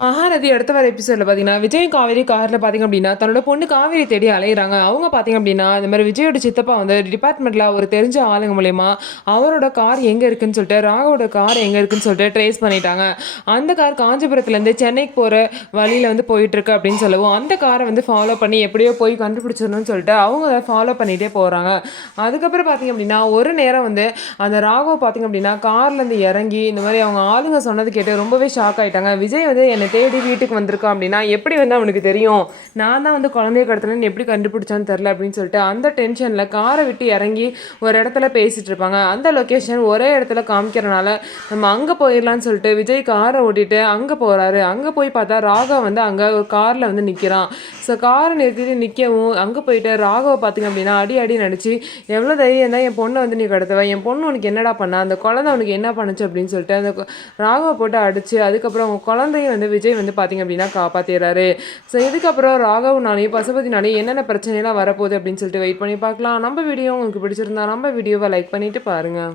மகாநதி அடுத்த வர எபிசோட்ல பார்த்தீங்கன்னா, விஜய், காவேரி கார்ல பார்த்தீங்க அப்டின்னா, தன்னோட பொண்ணு காவேரி தேடி அலையுறாங்க. அவங்க பார்த்தீங்க அப்டின்னா, இந்த மாரி விஜயோட சித்தப்பா வந்து டிபார்ட்மெண்ட்ல ஒரு தெரிஞ்ச ஆளுங்க மூலியமா, அவரோட கார் எங்க இருக்குன்னு சொல்லிட்டு, ராகவோட கார் எங்க இருக்குன்னு சொல்லிட்டு ட்ரேஸ் பண்ணிட்டாங்க. அந்த கார் காஞ்சிபுரத்துலேருந்து சென்னைக்கு போற வழியில வந்து போயிட்டுருக்கு அப்டின்னு சொல்லவும், அந்த கார வந்து ஃபாலோ பண்ணி எப்படியோ போய் கண்டுபிடிச்சிடணும்னு சொல்லிட்டு, அவங்க அத ஃபாலோ பண்ணிட்டே போறாங்க. அதுக்கப்புறம் பார்த்தீங்க அப்டின்னா, ஒரு நேரம் வந்து அந்த ராகவ் பார்த்தீங்க அப்டின்னா, கார்லேருந்து இறங்கி இந்த மாரி அவங்க ஆளுங்க சொன்னது கேட்டு ரொம்பவே ஷாக் ஆயிட்டாங்க. விஜய் வந்து என்ன தேடி வீட்டுக்கு வந்திருக்கான் அப்படின்னா எப்படி வந்து அவனுக்கு தெரியும்? நான் தான் வந்து குழந்தைய கடத்தினேன்னு எப்படி கண்டுபிடிச்சான்னு தெரில அப்படின்னு சொல்லிட்டு அந்த டென்ஷனில் காரை விட்டு இறங்கி ஒரு இடத்துல பேசிட்டு இருப்பாங்க. அந்த லொக்கேஷன் ஒரே இடத்துல காமிக்கிறனால நம்ம அங்கே போயிடலான்னு சொல்லிட்டு விஜய் காரை ஓட்டிட்டு அங்கே போகிறாரு. அங்கே போய் பார்த்தா ராகவ் வந்து அங்கே ஒரு காரில் வந்து நிற்கிறான். ஸோ காரை நிறுத்திட்டு நிற்கவும் அங்கே போயிட்டு ராகவை பார்த்தீங்க அப்படின்னா அடி அடி நடிச்சு எவ்வளோ தைரியம் தான் என் பொண்ணை வந்து நீ கடத்துவ, என் பொண்ணு உனக்கு என்னடா பண்ணா, அந்த குழந்தை உனக்கு என்ன பண்ணுச்சு அப்படின்னு சொல்லிட்டு அந்த ராகவை போட்டு அடிச்சு அதுக்கப்புறம் அவங்க குழந்தையும் வந்து விஜய் வந்து பார்த்திங்க அப்படின்னா காப்பாற்றிடுறாரு. ஸோ இதுக்கப்புறம் ராகவ்னாலையும் பசுபதினாலையும் என்னென்ன பிரச்சனைலாம் வரப்போகுது அப்படின்னு சொல்லிட்டு வெயிட் பண்ணி பார்க்கலாம். நம்ம வீடியோ உங்களுக்கு பிடிச்சிருந்தா நம்ம வீடியோவை லைக் பண்ணிவிட்டு பாருங்கள்.